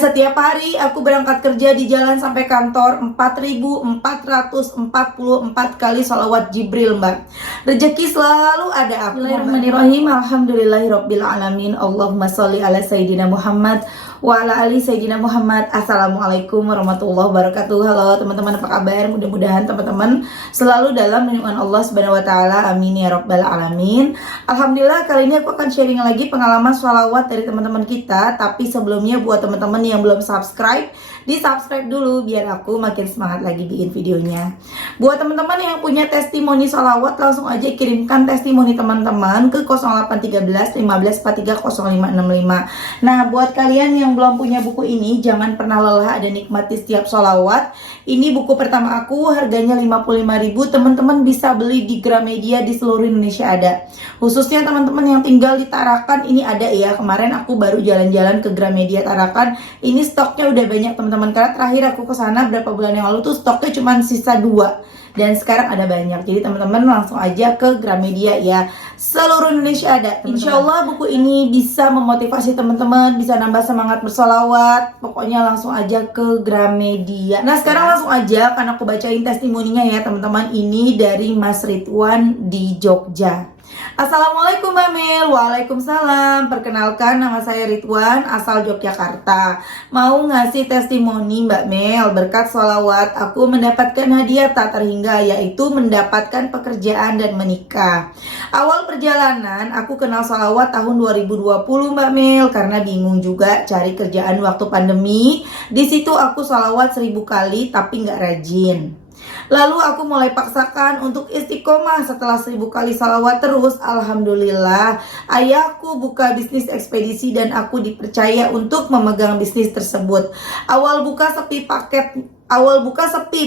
Setiap hari aku berangkat kerja di jalan sampai kantor 4.444 kali sholawat Jibril, Mbak. Rezeki selalu ada. Bismillahirrahmanirrahim. Alhamdulillahirabbil alamin. Allahumma sholli ala sayyidina Muhammad wa ala ali sayyidina Muhammad. Assalamualaikum warahmatullahi wabarakatuh. Halo teman-teman, apa kabar? Mudah-mudahan teman-teman selalu dalam lindungan Allah Subhanahu wa taala. Amin ya rabbal alamin. Alhamdulillah, kali ini aku akan sharing lagi pengalaman sholawat dari teman-teman kita. Tapi sebelumnya buat teman-teman yang belum subscribe, di-subscribe dulu biar aku makin semangat lagi bikin videonya. Buat teman-teman yang punya testimoni sholawat, langsung aja kirimkan testimoni teman-teman ke 0813 1543 0565. Nah, buat kalian yang belum punya buku ini, jangan pernah lelah dan nikmati setiap sholawat. Ini buku pertama aku, harganya 55.000. Teman-teman bisa beli di Gramedia, di seluruh Indonesia ada. Khususnya teman-teman yang tinggal di Tarakan, ini ada ya. Kemarin aku baru jalan-jalan ke Gramedia Tarakan. Ini stoknya udah banyak teman-teman, karena terakhir aku ke sana berapa bulan yang lalu tuh stoknya cuma sisa 2 dan sekarang ada banyak. Jadi teman-teman langsung aja ke Gramedia ya, seluruh Indonesia ada. Insya Allah buku ini bisa memotivasi teman-teman, bisa nambah semangat bersolawat. Pokoknya langsung aja ke Gramedia. Nah sekarang langsung aja, karena aku bacain testimoninya ya teman-teman. Ini dari Mas Ridwan di Jogja. Assalamualaikum Mbak Mel. Waalaikumsalam. Perkenalkan, nama saya Ridwan, asal Yogyakarta. Mau ngasih testimoni Mbak Mel. Berkat sholawat aku mendapatkan hadiah tak terhingga, yaitu mendapatkan pekerjaan dan menikah. Awal perjalanan aku kenal sholawat tahun 2020 Mbak Mel, karena bingung juga cari kerjaan waktu pandemi. Di situ aku sholawat 1000 kali tapi nggak rajin. Lalu aku mulai paksakan untuk istiqomah. Setelah 1000 kali salawat terus, alhamdulillah ayahku buka bisnis ekspedisi dan aku dipercaya untuk memegang bisnis tersebut. Awal buka sepi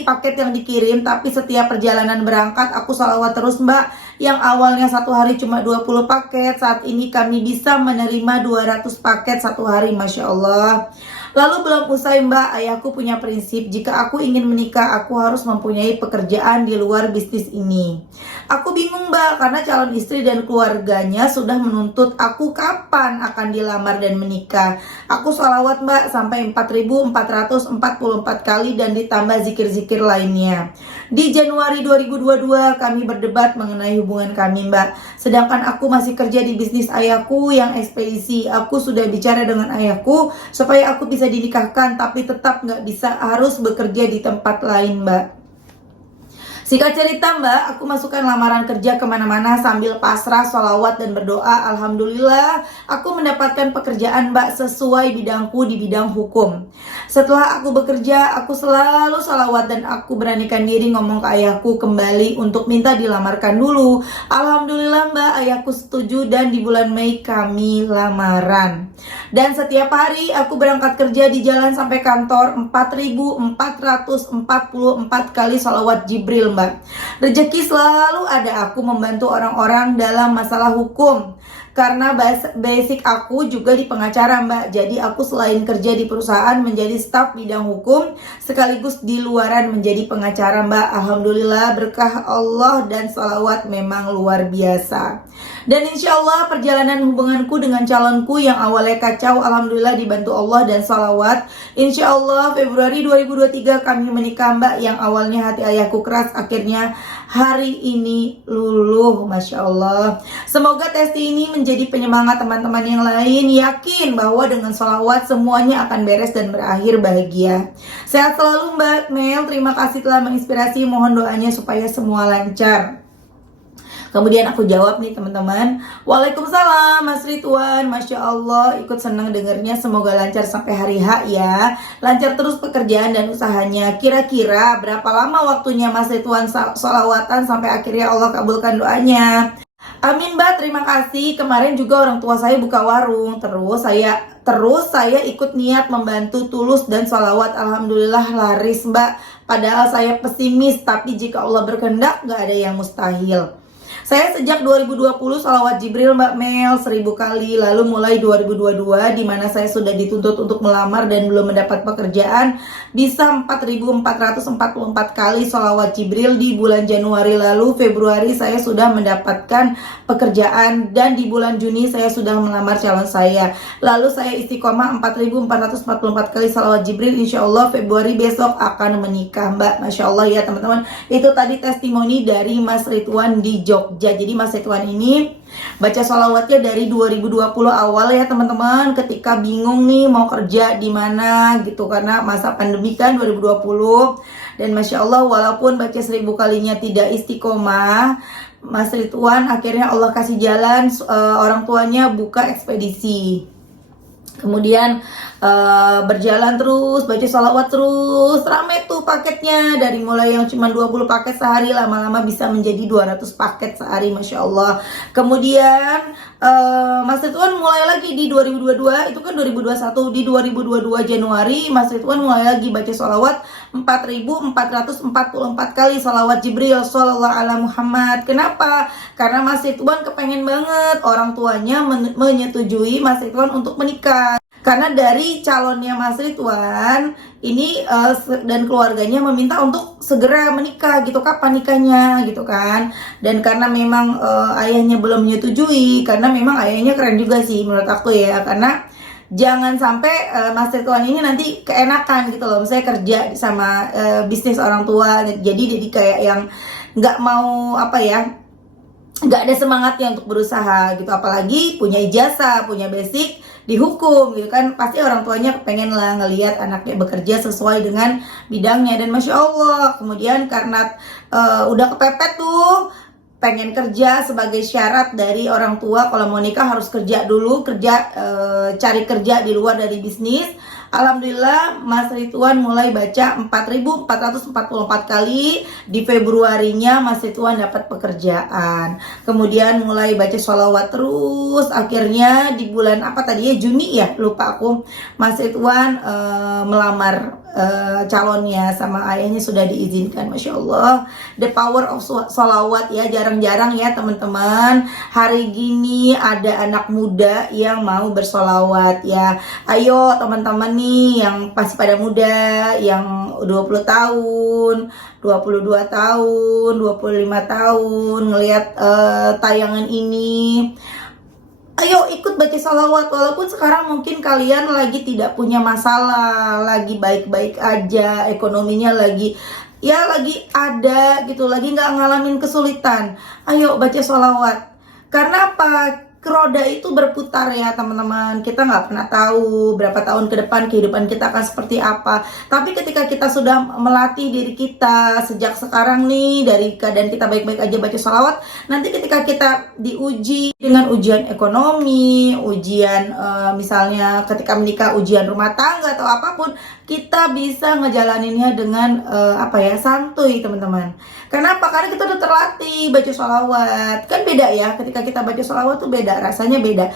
paket yang dikirim, tapi setiap perjalanan berangkat aku salawat terus Mbak. Yang awalnya satu hari cuma 20 paket, saat ini kami bisa menerima 200 paket satu hari, Masya Allah. Lalu belum usai Mbak, ayahku punya prinsip, jika aku ingin menikah aku harus mempunyai pekerjaan di luar bisnis ini. Aku bingung Mbak, karena calon istri dan keluarganya sudah menuntut aku kapan akan dilamar dan menikah. Aku sholawat Mbak sampai 4.444 kali dan ditambah zikir-zikir lainnya. Di Januari 2022 kami berdebat mengenai hubungan kami Mbak. Sedangkan aku masih kerja di bisnis ayahku yang ekspedisi. Aku sudah bicara dengan ayahku supaya aku bisa dinikahkan, tapi tetap nggak bisa, harus bekerja di tempat lain Mbak. Singkat cerita Mbak, aku masukkan lamaran kerja kemana-mana sambil pasrah, sholawat dan berdoa. Alhamdulillah aku mendapatkan pekerjaan Mbak sesuai bidangku di bidang hukum. Setelah aku bekerja, aku selalu sholawat dan aku beranikan diri ngomong ke ayahku kembali untuk minta dilamarkan dulu. Alhamdulillah Mbak, ayahku setuju dan di bulan Mei kami lamaran. Dan setiap hari aku berangkat kerja di jalan sampai kantor 4.444 kali sholawat Jibril Mbak. Rezeki selalu ada. Aku membantu orang-orang dalam masalah hukum, karena basic aku juga di pengacara Mbak. Jadi aku selain kerja di perusahaan menjadi staf bidang hukum, sekaligus di luaran menjadi pengacara Mbak. Alhamdulillah berkah Allah dan sholawat memang luar biasa. Dan insya Allah perjalanan hubunganku dengan calonku yang awalnya kacau, alhamdulillah dibantu Allah dan sholawat. Insya Allah Februari 2023 kami menikah Mbak. Yang awalnya hati ayahku keras, akhirnya hari ini luluh, Masya Allah. Semoga tes ini menjadi penyemangat teman-teman yang lain. Yakin bahwa dengan sholawat semuanya akan beres dan berakhir bahagia. Sehat selalu Mbak Mel. Terima kasih telah menginspirasi. Mohon doanya supaya semua lancar. Kemudian aku jawab nih teman-teman. Waalaikumsalam Mas Ridwan. Masya Allah, ikut senang dengernya. Semoga lancar sampai hari H ya. Lancar terus pekerjaan dan usahanya. Kira-kira berapa lama waktunya Mas Ridwan sholawatan sampai akhirnya Allah kabulkan doanya? Amin Mbak, terima kasih. Kemarin juga orang tua saya buka warung. Terus saya ikut niat membantu tulus dan sholawat. Alhamdulillah laris Mbak. Padahal saya pesimis, tapi jika Allah berkehendak gak ada yang mustahil. Saya sejak 2020 sholawat Jibril Mbak Mel 1000 kali. Lalu mulai 2022 di mana saya sudah dituntut untuk melamar dan belum mendapat pekerjaan, bisa 4444 kali sholawat Jibril. Di bulan Januari lalu, Februari saya sudah mendapatkan pekerjaan, dan di bulan Juni saya sudah melamar calon saya. Lalu saya istiqomah 4444 kali sholawat Jibril. Insya Allah Februari besok akan menikah Mbak. Masya Allah ya teman-teman. Itu tadi testimoni dari Mas Ridwan di Jogja. Jadi Mas Ridwan ini baca sholawatnya dari 2020 awal ya teman-teman, ketika bingung nih mau kerja di mana gitu karena masa pandemi kan 2020. Dan Masya Allah, walaupun baca 1000 kalinya tidak istiqomah, Mas Ridwan akhirnya Allah kasih jalan, orang tuanya buka ekspedisi. Kemudian berjalan terus, baca sholawat terus, rame tuh paketnya. Dari mulai yang cuma 20 paket sehari, lama-lama bisa menjadi 200 paket sehari, Masya Allah. Kemudian Mas Ridwan mulai lagi di 2022, itu kan 2021. Di 2022 Januari, Mas Ridwan mulai lagi baca sholawat 4444 kali sholawat Jibril Sallallahu Alaihi Muhammad. Kenapa? Karena Mas Ridwan kepengen banget orang tuanya menyetujui Mas Ridwan untuk menikah. Karena dari calonnya Mas Ridwan ini dan keluarganya meminta untuk segera menikah gitu, kapan nikahnya gitu kan. Dan karena memang ayahnya belum menyetujui, karena memang ayahnya keren juga sih menurut aku ya. Karena jangan sampai Mas Ridwan ini nanti keenakan gitu loh, misalnya kerja sama bisnis orang tua, jadi kayak yang nggak mau nggak ada semangatnya untuk berusaha gitu. Apalagi punya ijazah, punya basic di hukum gitu kan, pasti orang tuanya pengen lah ngelihat anaknya bekerja sesuai dengan bidangnya. Dan Masya Allah, kemudian karena udah kepepet tuh, pengen kerja sebagai syarat dari orang tua kalau mau nikah harus kerja dulu, cari kerja di luar dari bisnis. Alhamdulillah Mas Ridwan mulai baca 4444 kali. Di Februarinya Mas Ridwan dapat pekerjaan. Kemudian mulai baca sholawat terus. Akhirnya di bulan Juni ya, lupa aku, Mas Ridwan melamar calonnya, sama ayahnya sudah diizinkan. Masya Allah, the power of sholawat ya, jarang-jarang ya teman-teman. Hari gini ada anak muda yang mau bersolawat ya. Ayo teman-teman nih yang pasti pada muda, yang 20 tahun, 22 tahun, 25 tahun ngelihat tayangan ini, ayo ikut baca sholawat. Walaupun sekarang mungkin kalian lagi tidak punya masalah, lagi baik-baik aja, ekonominya lagi ada gitu, lagi nggak ngalamin kesulitan, ayo baca sholawat. Karena apa? Roda itu berputar ya teman-teman. Kita nggak pernah tahu berapa tahun ke depan kehidupan kita akan seperti apa. Tapi ketika kita sudah melatih diri kita sejak sekarang nih, dari keadaan kita baik-baik aja baca sholawat, nanti ketika kita diuji dengan ujian ekonomi, ujian misalnya ketika menikah, ujian rumah tangga atau apapun, kita bisa ngejalaninnya dengan santuy teman-teman. Kenapa? Karena kita udah terlatih baca sholawat. Kan beda ya, ketika kita baca sholawat tuh beda, rasanya beda.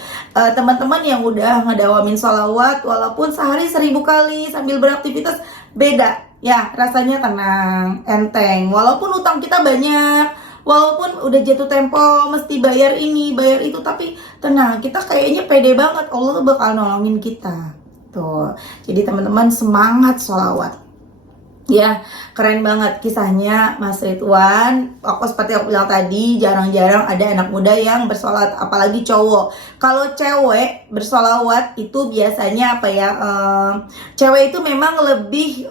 Teman-teman yang udah ngedawamin sholawat walaupun sehari 1000 kali sambil beraktivitas, beda ya, rasanya tenang, enteng. Walaupun utang kita banyak, walaupun udah jatuh tempo mesti bayar ini, bayar itu, tapi tenang, kita kayaknya pede banget, Allah tuh bakal nolongin kita. Tuh. Jadi teman-teman semangat sholawat. Ya, keren banget kisahnya Mas Ridwan. Aku seperti aku bilang tadi, jarang-jarang ada anak muda yang bersolawat, apalagi cowok. Kalau cewek bersolawat itu biasanya cewek itu memang lebih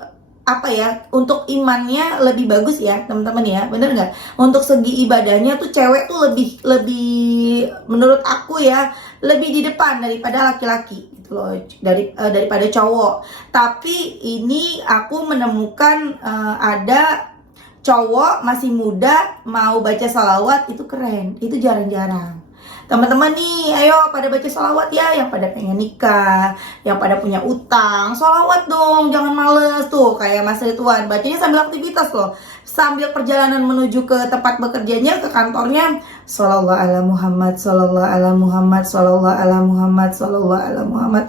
untuk imannya lebih bagus ya teman-teman ya, bener nggak? Untuk segi ibadahnya tuh cewek tuh lebih menurut aku ya, lebih di depan daripada laki-laki gitu loh, daripada cowok. Tapi ini aku menemukan ada cowok masih muda mau baca sholawat, itu keren, itu jarang-jarang. Teman-teman nih, ayo pada baca sholawat ya, yang pada pengen nikah, yang pada punya utang, sholawat dong, jangan males tuh, kayak Mas Ridwan, bacanya sambil aktivitas loh, sambil perjalanan menuju ke tempat bekerjanya, ke kantornya, Sallallahu ala Muhammad, Sallallahu ala Muhammad, Sallallahu ala Muhammad, Sallallahu ala Muhammad.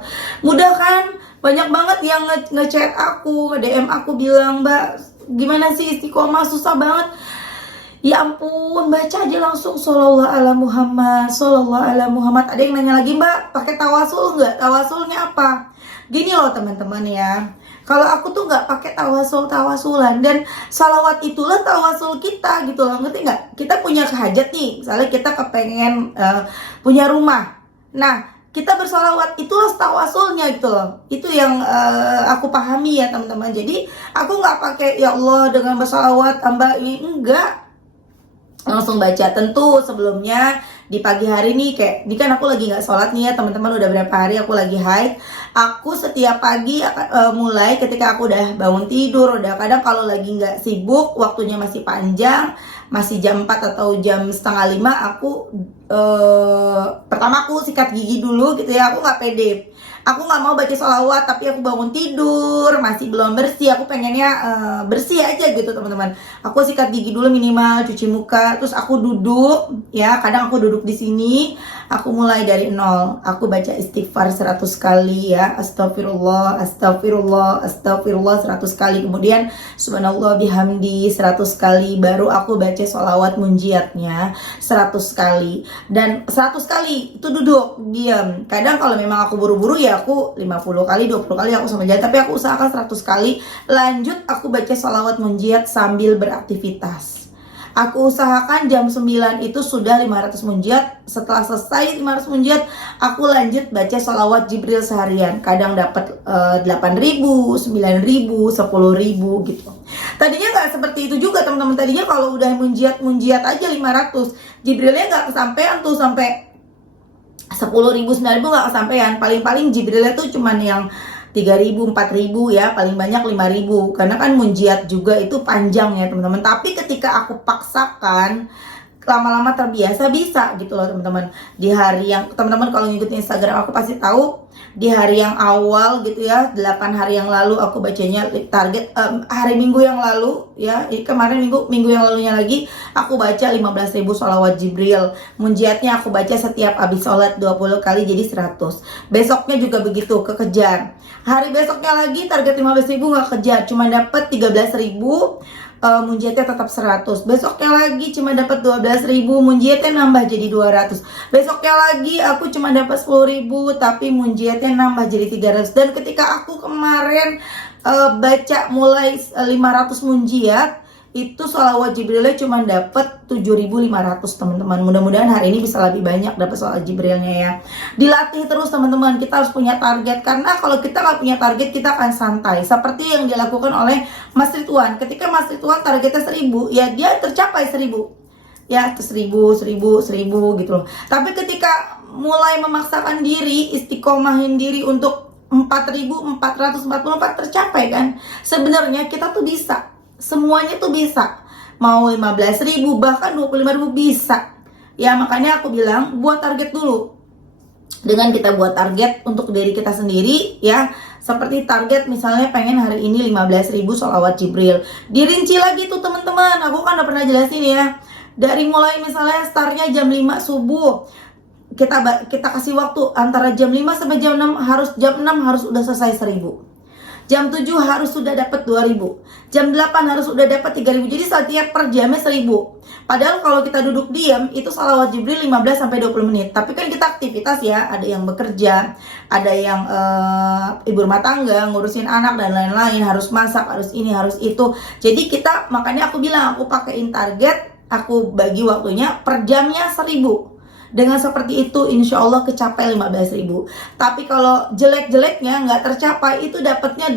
Mudah kan? Banyak banget yang ngechat aku, nge-DM aku bilang, Mbak, gimana sih istiqomah, susah banget. Ya ampun, baca aja langsung Shallallahu ala Muhammad, Shallallahu ala Muhammad. Ada yang nanya lagi, Mbak, pakai tawasul nggak? Tawasulnya apa? Gini loh teman-teman ya, kalau aku tuh nggak pakai tawasulan, dan salawat itulah tawasul kita gitu loh, ngerti nggak? Kita punya hajat nih, misalnya kita kepengen punya rumah. Nah, kita bersalawat itulah tawasulnya gitu loh. Itu yang aku pahami ya teman-teman. Jadi aku nggak pakai ya Allah dengan bersalawat tambah ini, enggak, langsung baca. Tentu sebelumnya di pagi hari nih, kayak ini kan aku lagi nggak sholat nih ya teman-teman, udah berapa hari aku lagi haid. Aku setiap pagi mulai ketika aku udah bangun tidur, udah kadang kalau lagi nggak sibuk, waktunya masih panjang, masih jam 4 atau jam setengah 5, aku pertama aku sikat gigi dulu gitu ya. Aku nggak pede, aku nggak mau baca sholawat tapi aku bangun tidur masih belum bersih. Aku pengennya bersih aja gitu teman-teman. Aku sikat gigi dulu minimal, cuci muka, terus aku duduk ya. Kadang aku duduk di sini, aku mulai dari nol. Aku baca istighfar 100 kali ya. Astagfirullah, astagfirullah, astagfirullah 100 kali. Kemudian subhanallah bihamdi 100 kali. Baru aku baca sholawat munjiatnya 100 kali. Dan 100 kali itu duduk, diam. Kadang kalau memang aku buru-buru ya aku 50 kali, 20 kali aku sama jalan. Tapi aku usahakan 100 kali. Lanjut aku baca sholawat munjiat sambil beraktivitas. Aku usahakan jam 9 itu sudah 500 munjiat. Setelah selesai 500 munjiat, aku lanjut baca sholawat Jibril seharian. Kadang dapat 8.000, 9.000, 10.000 gitu. Tadinya nggak seperti itu juga teman-teman. Tadinya kalau udah munjiat aja 500, Jibrilnya nggak kesampean tuh sampai 10.000, 9.000 nggak kesampean. Paling-paling Jibrilnya tuh cuman yang 3.000, 4.000 ya, paling banyak 5.000. Karena kan munjiat juga itu panjang ya teman-teman. Tapi ketika aku paksakan, lama-lama terbiasa bisa gitu loh teman-teman. Di hari yang teman-teman kalau ngikutin Instagram aku pasti tahu, di hari yang awal gitu ya, 8 hari yang lalu aku bacanya target, hari Minggu yang lalu ya, kemarin minggu yang lalunya lagi aku baca 15.000 sholawat Jibril. Munjiatnya aku baca setiap habis sholat 20 kali jadi 100. Besoknya juga begitu, kekejar. Hari besoknya lagi target 15.000 nggak kejar, cuma dapat 13.000. Munjiatnya tetap 100. Besoknya lagi cuma dapat 12.000, munjiatnya nambah jadi 200. Besoknya lagi aku cuma dapat 10.000, tapi munjiatnya nambah jadi 300. Dan ketika aku kemarin baca mulai 500 munjiat, itu sholawat Jibrilnya cuma dapat 7.500 teman-teman. Mudah-mudahan hari ini bisa lebih banyak dapat sholawat Jibrilnya ya. Dilatih terus teman-teman. Kita harus punya target, karena kalau kita nggak punya target kita akan santai. Seperti yang dilakukan oleh Mas Ridwan. Ketika Mas Ridwan targetnya 1.000, ya dia tercapai 1.000 ya, 1.000 gitu loh. Tapi ketika mulai memaksakan diri, istiqomahin diri untuk 4.444 tercapai kan. Sebenarnya kita tuh bisa. Semuanya tuh bisa. Mau 15.000 bahkan 25.000 bisa. Ya makanya aku bilang buat target dulu. Dengan kita buat target untuk diri kita sendiri ya. Seperti target misalnya pengen hari ini 15.000 sholawat Jibril. Dirinci lagi tuh teman-teman. Aku kan udah pernah jelasin ya. Dari mulai misalnya startnya jam 5 subuh. Kita kasih waktu antara jam 5 sampai jam 6 harus udah selesai 1.000. Jam 7 harus sudah dapat 2.000. Jam 8 harus sudah dapat 3.000. Jadi setiap per jamnya 1.000. Padahal kalau kita duduk diam itu sholawat Jibril 15 sampai 20 menit. Tapi kan kita aktivitas ya, ada yang bekerja, ada yang ibu rumah tangga, ngurusin anak dan lain-lain, harus masak, harus ini, harus itu. Jadi kita, makanya aku bilang aku pakaiin target, aku bagi waktunya per jamnya 1.000. Dengan seperti itu insya Allah kecapai 15.000. Tapi kalau jelek-jeleknya nggak tercapai, itu dapatnya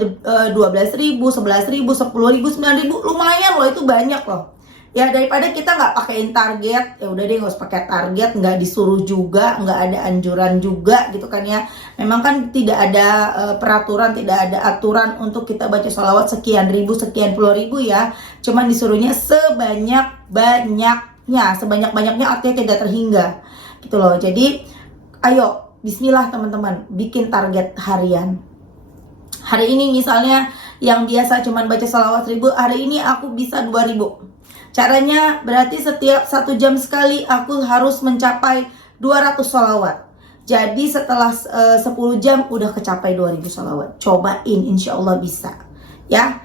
12.000, 11.000, 10.000, 9.000. Lumayan loh, itu banyak loh. Ya daripada kita nggak pakaiin target, ya udah deh nggak usah pakai target, nggak disuruh juga, nggak ada anjuran juga gitu kan ya. Memang kan tidak ada peraturan, tidak ada aturan untuk kita baca sholawat sekian ribu, sekian puluh ribu ya. Cuman disuruhnya sebanyak-banyaknya, sebanyak-banyaknya artinya tidak terhingga gitu loh. Jadi ayo bismillah teman-teman, bikin target harian. Hari ini misalnya yang biasa cuman baca sholawat 1.000, hari ini aku bisa 2.000. Caranya berarti setiap 1 jam sekali aku harus mencapai 200 sholawat. Jadi setelah 10 jam udah kecapai 2.000 sholawat. Cobain, insya Allah bisa ya.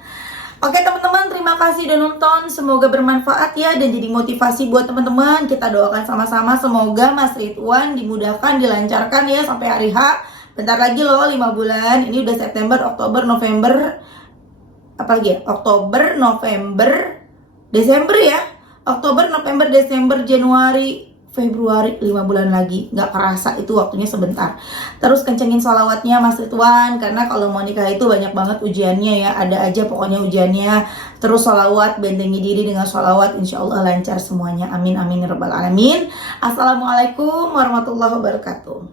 Oke teman-teman, terima kasih udah nonton. Semoga bermanfaat ya dan jadi motivasi buat teman-teman. Kita doakan sama-sama semoga Mas Ridwan dimudahkan, dilancarkan ya sampai hari H. Bentar lagi loh, 5 bulan. Ini udah September, Oktober, November. Apalagi ya? Oktober, November, Desember ya. Oktober, November, Desember, Januari, Februari, 5 bulan lagi. Gak kerasa itu waktunya sebentar. Terus kencengin sholawatnya Mas Ridwan, karena kalau mau nikah itu banyak banget ujiannya ya. Ada aja pokoknya ujiannya. Terus sholawat, bentengi diri dengan sholawat, insya Allah lancar semuanya. Amin amin ya rabbal alamin. Assalamualaikum warahmatullahi wabarakatuh.